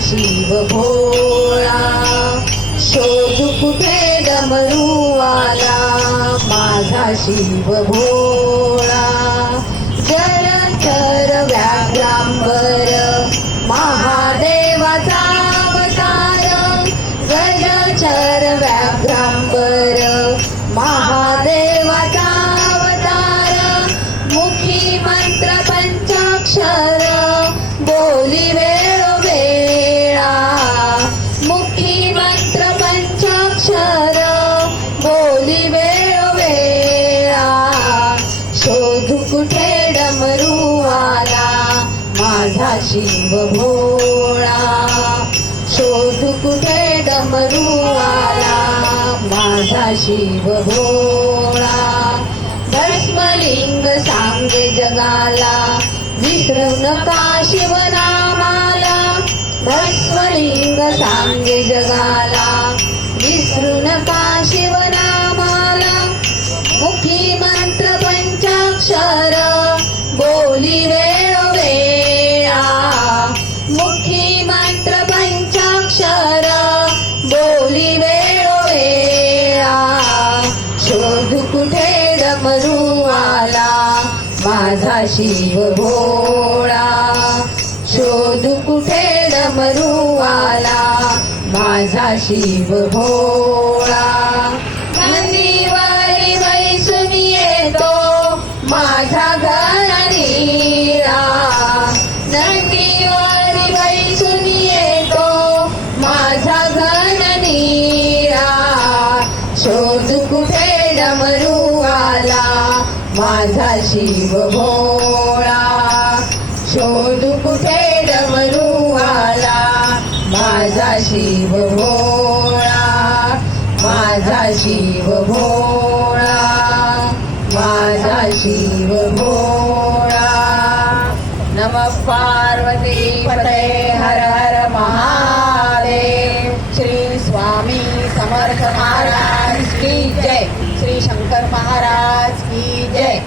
शिव भोळा शोधू कुठे डमरुवाला माझा शिव भोळा खेड कुठे डमरुवाला माझा शिव भोळा शोधू कुठे डमरुवाला माझा शिव भोळा भस्मलिंग सांगे जगाला विसरू नका शिवनामाला. भस्मलिंग सांगे जगाला डमरुवाला माझा शिव भोळा. शोधू कुठे डमरुवाला माझा शिव भोळा. माझा शिव भोळा शोधू कुठे डमरुवाला माझा शिव भोळा माझा शिव भोळा माझा शिव भोळा. नम पार्वती पते हर हर महादेव श्री स्वामी समर्थ महाराज. की जय. श्री शंकर महाराज की जय.